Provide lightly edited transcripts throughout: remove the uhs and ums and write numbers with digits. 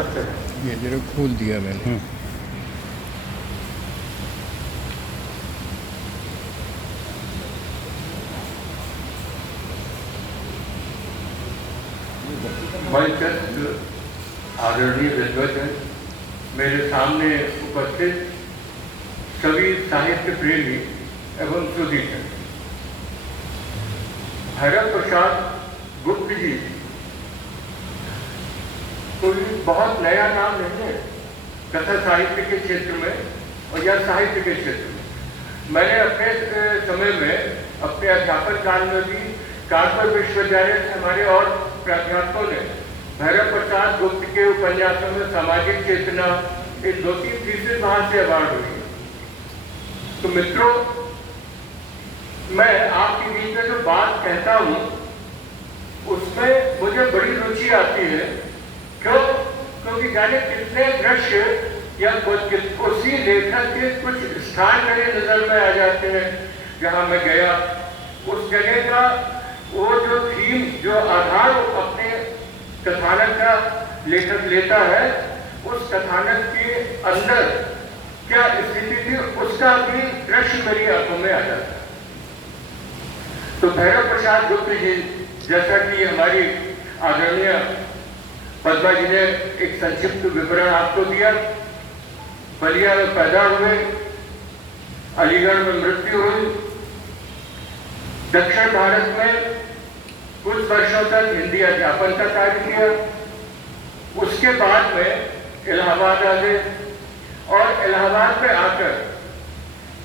ये जरा खोल दिया मैंने। आदरणीय विद्वजन, मेरे सामने उपस्थित सभी साहित्य प्रेमी एवं सुधीजन, भैरव प्रसाद गुप्त जी कोई बहुत नया नाम नहीं है कथा साहित्य के क्षेत्र में और या साहित्य के क्षेत्र में। मैंने अपने समय में अपने अध्यापन काल में भी कानपुर विश्वविद्यालय से हमारे और प्राध्यापकों ने भैरव प्रसाद गुप्त के उपन्यासों में सामाजिक चेतना एक 2-3 थीसिस वहां से अवार्ड हुई। तो मित्रों, मैं आपके बीच में जो बात कहता हूं उसमें मुझे बड़ी रुचि आती है। क्यों? क्योंकि जाने कितने दृश्य या उसी लेखक के कुछ स्थान मेरे नजर में आ जाते हैं जहां मैं गया। उस जगह का वो जो थीम, जो आधार अपने कथानक का लेखक लेता है, उस कथानक के अंदर क्या स्थिति थी उसका भी दृश्य मेरी आंखों में आ जाता है। तो भैरव प्रसाद गुप्त जी, जैसा कि हमारी आदरणीय पद्मा जी ने एक संक्षिप्त विवरण आपको दिया, बलिया में पैदा हुए, अलीगढ़ में मृत्यु हुई, दक्षिण भारत में कुछ वर्षों तक हिंदी अध्यापन का कार्य किया, उसके बाद में इलाहाबाद आ गए और इलाहाबाद में आकर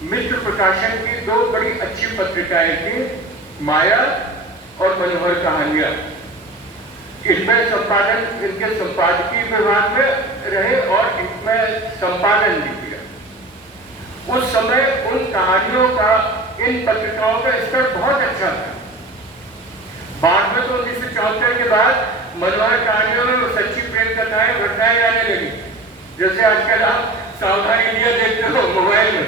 मित्र प्रकाशन की 2 बड़ी अच्छी पत्रिकाएं थी, माया और मनोहर कहानियां। इनमें संपादन, इनके संपादकीय विभाग में रहे और इनमें संपादन भी किया। उस समय उन कहानियों का, इन पत्रिकाओं का स्तर बहुत अच्छा था। बाद में तो 1974 के बाद मनोहर कहानियों में वो सच्ची प्रेम कथाएं घटनाएं आने लगी, जैसे आजकल आप सावधान इंडिया देखते हो मोबाइल में।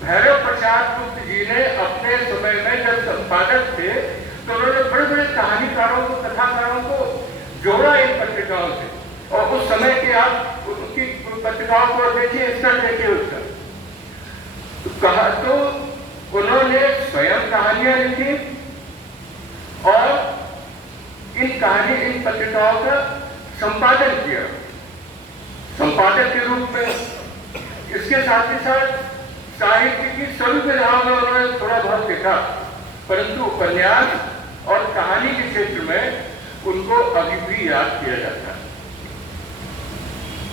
भैरव प्रसाद गुप्त जी ने अपने समय में जब संपादक थे तो उन्होंने बड़े बड़े कहानीकारों को, कथाकारों को जोड़ा इन पत्रिकाओं से। और उस समय के आप उनकी पत्रिकाओं को देखिए, स्तर देखिए उसका। कहा तो उन्होंने स्वयं कहानियां लिखी और इन पत्रिकाओं का संपादन किया संपादक के रूप में। इसके साथ ही साथ साहित्य की सभी विधाओं में उन्होंने थोड़ा बहुत लिखा, परंतु उपन्यास और कहानी के क्षेत्र में उनको अभी भी याद किया जाता है।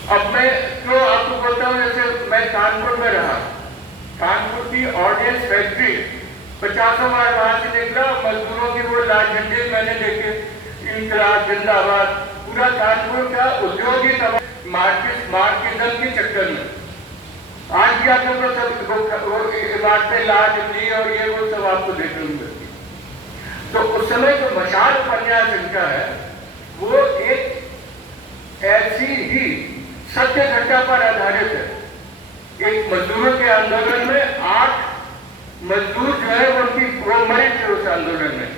अब मैं क्यों आपको बोलता हूं, जैसे मैं कानपुर में रहा, कानपुर की ऑर्डिनेंस फैक्ट्री 50 बार वहां से निकला, मजदूरों की वो लाल झंडे मैंने देखे, इनकलाब जिंदाबाद, पूरा कानपुर का उद्योग ही तबाह मार्क्सिज्म के चक्कर में। आज भी आप लोग सब इमारतें लाल झंडी और ये वो सब आपको देखने को मिलती। तो उस समय जो मशाल उपन्यास इनका है वो एक ऐसी ही सत्य घटना पर आधारित है। एक मजदूरों के आंदोलन में 8 मजदूर जो है वो मरे थे उस आंदोलन में।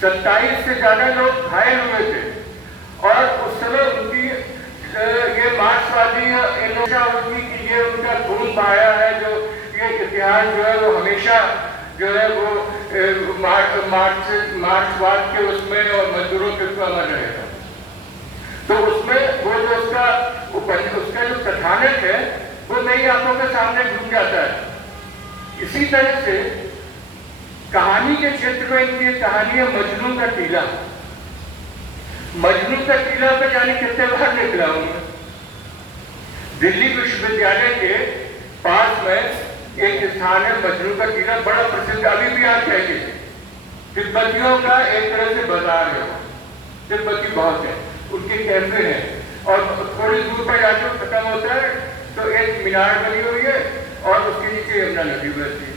27 से ज्यादा लोग घायल हुए थे और उस समय उनकी ये मार्क्सवादी इनोशा होती कि ये उनका खून बहाया है, जो ये इतिहास जो है वो हमेशा जो है वो मार्क्सवाद के उसमें और मजदूरों के उसमें अमर रहेगा। तो उसमें वो जो उसका जो कथानक है वो नई आंखों के सामने घूम जाता है। इसी तरह से कहानी के क्षेत्र में इनकी कहानी है मजनू का टीला। मजनू का टीला पे जाने कितने बार निकला हूं मैं। दिल्ली विश्वविद्यालय के पास में एक स्थान है मजनू का टीला, बड़ा प्रसिद्ध, अभी भी आप कहेंगे तिब्बतियों का एक तरह से बाजार है। तिब्बती बहुत है, उनके कैफे हैं और थोड़ी दूर पर जाकर खत्म होता है तो एक मीनार बनी हुई है और उसके नीचे यमुना नदी बहती है।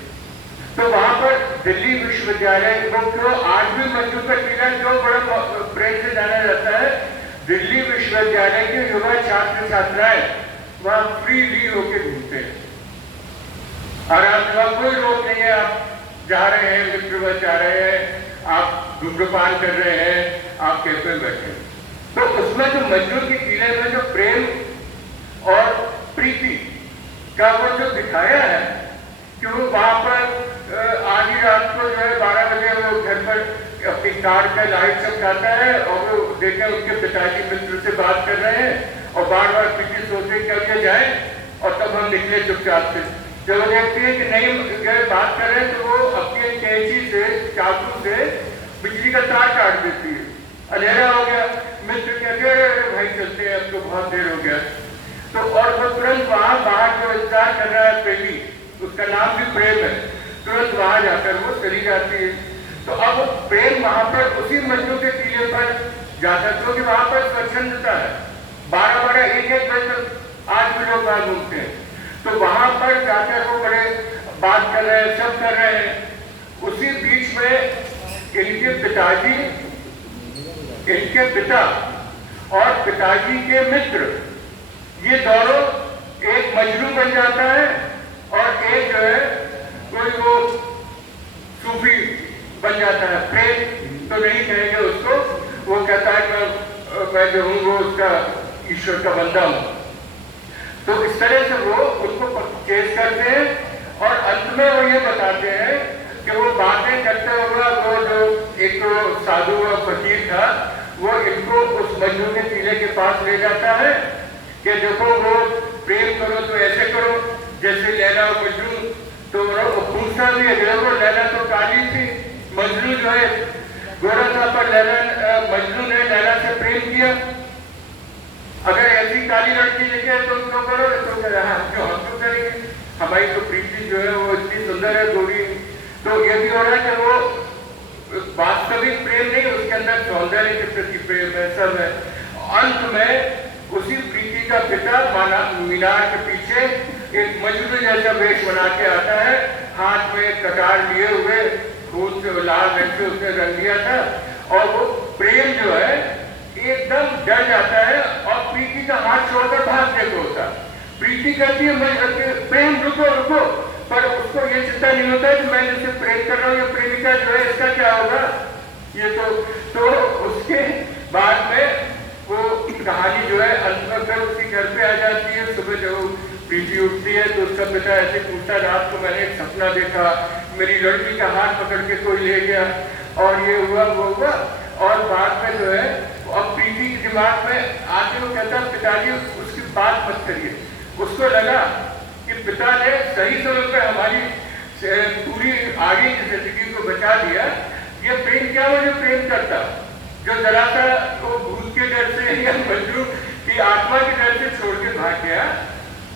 तो वहां पर दिल्ली विश्वविद्यालय को आज भी मजनू का टीला जो बड़ा प्रेम से जाना जाता है, दिल्ली विश्वविद्यालय के युवा छात्र छात्राएं वहां फ्रीली होके घूमते हैं। आराम से, कोई रोक नहीं है, आप जा रहे हैं, मित्र जा रहे हैं, आप धूम्रपान कर रहे हैं, आप कैफे में बैठे। तो उसमें जो मजनू की टीले में जो कार का लाइट चमकाता है और वो देखे उनके पिताजी मित्र से बात कर रहे हैं और बार बार पीछे सोचे करके जाए और तब हम निकले चुपचाप से। जब वो देखती है कि नहीं गए बात कर रहे हैं तो वो अपनी कैंची से चाकू से बिजली का तार काट देती है। अंधेरा हो गया, मित्र कहते हैं भाई चलते हैं, अब तो बहुत देर हो गया। तो और वो तुरंत वहां बाहर जो इंतजार कर रहा है प्रेमी, उसका नाम भी प्रेम है, तुरंत वहां जाकर वो चली जाती है। तो अब प्रेम वहां पर उसी मजनू के टीले पर जाता है क्योंकि वहां पर स्वच्छंदता है, 12-12 1-1 बजे तक आज भी लोग वहां घूमते हैं। तो वहां पर जाकर वो बड़े बात कर रहे हैं, सब कर रहे हैं। उसी बीच में इनके पिताजी, इनके पिता और पिताजी के मित्र, ये दोनों एक मजनू बन जाता है और एक जो है कोई वो सूफी बन जाता है। प्रेम तो नहीं कहेंगे उसको, वो कहता है मैं जो हूँ वो उसका ईश्वर का बंदा हूँ। तो इस तरह से वो उसको चेस करते हैं और अंत में वो ये बताते हैं कि वो बातें करते हुए वो जो एक साधु व फकीर था वो इनको उस मजनू के टीले के पास ले जाता है कि देखो वो प्रेम करो तो ऐसे करो जैसे लैला और मजनू। तो वो पूछता भी है, देखो लैला तो काली थी, मजनू जो है गोरा था, पर मजनू ने लैला से प्रेम किया। अगर ऐसी काली लड़की लिखे तो उनको करो, तो कह रहा हम क्यों करेंगे, हमारी तो प्रीति जो है वो इतनी सुंदर है गोरी। तो ये भी हो रहा है कि वो वास्तविक प्रेम नहीं, उसके अंदर सौंदर्य के प्रति प्रेम है, सब है। अंत में उसी प्रीति का पिता मीनार के पीछे एक मजनू जैसा वेश बना के आता है, हाथ में कटार लिए हुए, खून से लाल रंग से उसने रंग लिया था। और वो प्रेम जो है एकदम डर जाता है और प्रीति का हाथ छोड़कर भागने को होता। प्रीति कहती है मैं प्रेम रुको रुको, पर उसको ये चिंता नहीं होता कि मैं जिससे प्रेम कर रहा हूँ ये प्रेमिका जो है इसका क्या होगा। ये तो उसके बाद में वो कहानी जो है अंत में फिर उसके घर पे आ जाती है। सुबह जब प्रीति उठती है तो उसका पिता ऐसे पूछता, रात को मैंने एक सपना देखा, मेरी लड़की का हाथ पकड़ के कोई ले गया और ये हुआ वो हुआ। और बाद में जो है अब प्रीति के दिमाग में आके वो कहता पिताजी उसकी बात मत करिए। उसको लगा कि पिता ने सही समय पे हमारी पूरी आगे की जिंदगी को बचा दिया। ये प्रेम क्या मुझे प्रेम करता जो जरा सा वो भूत के डर से या मजनू की आत्मा के डर से छोड़ के भाग गया।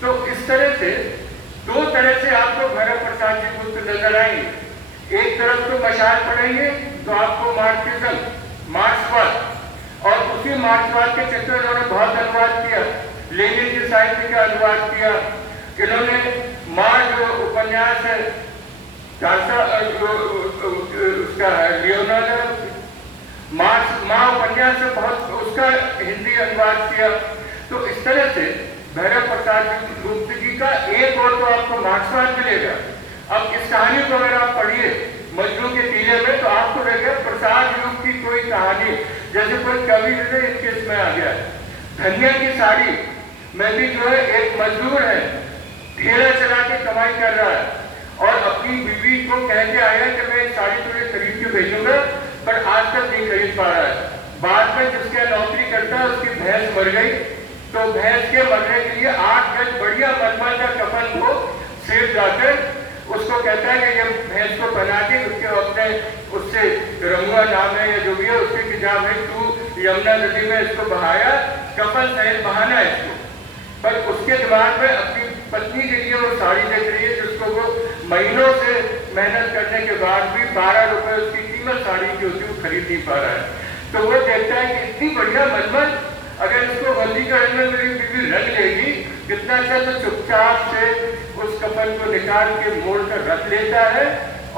तो इस तरह से दो तरह से आपको भैरव प्रसाद जी गुप्त नजर आएंगे। एक तरफ तो मशाल पढ़ेंगे तो आपको मार्क्सवाद और उसी मार्क्सवाद के चित्र इन्होंने बहुत अनुवाद किया, लेनिन के साहित्य का अनुवाद किया। इन्होंने माँ जो उपन्यास है उसका लियोनार्डो माँ उपन्यास से बहुत उसका हिंदी अनुवाद किया। तो इस तरह से भैरव प्रसाद गुप्त जी का एक और तो आपको मार्क्सवाद मिलेगा। अब इस कहानी को अगर आप पढ़िए मजनू के टीले में तो आपको लगेगा प्रसाद युग की कोई कहानी, जैसे कोई कवि जो इनके इसमें आ गया। धनिया की साड़ी में भी जो है एक मजदूर है, ठेला चला के कमाई कर रहा है और अपनी बीवी को कह के आया कि मैं एक साड़ी तुझे खरीद के भेजूंगा, पर आज तक नहीं खरीद पा रहा है। बाद में जिसके नौकरी करता है उसकी भैंस मर गई, तो भैंस के मरने के लिए 8 गज बढ़िया मलमल का कफन को सेब जाकर उसको कहता है कि ये भैंस को बना के उसके अपने उससे रमुआ नाम है या जो भी है उससे कि जा भाई तू यमुना नदी में इसको बहाया, कफन सहित बहाना है इसको। पर उसके दिमाग में अपनी पत्नी के लिए वो साड़ी देख रही है जिसको वो महीनों से मेहनत करने के बाद भी 12 रुपए उसकी कीमत साड़ी की होती वो खरीद नहीं पा रहा है। तो वो देखता है कि इतनी बढ़िया मलमल अगर इसको हल्दी का रंग में मेरी बीवी रंग लेगी कितना अच्छा। तो चुपचाप से उस कफन को निकाल के मोड़ कर रख लेता है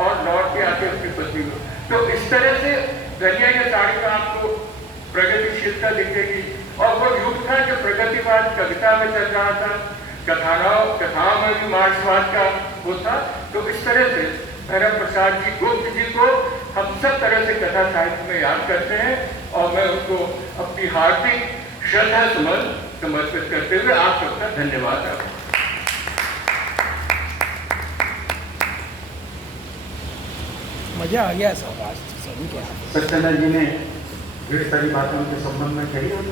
और लौट के आके अपनी पत्नी को। तो इस तरह से धनिया के साड़ी में आपको प्रगतिशीलता दिखेगी। और वो युग था जो प्रगतिवाद कविता में चल रहा था, कथाओं में भी मार्क्सवाद का वो था। तो इस तरह से भैरव प्रसाद जी गुप्त जी को हम सब तरह से कथा साहित्य में याद करते हैं और मैं उनको अपनी हार्दिक श्रद्धा सुमन समर्पित करते हुए आप सबका धन्यवाद। मज़ा आ गया सब आज सभी के यहाँ। सक्सेना जी ने ढेर सारी बातें उनके संबंध में कही और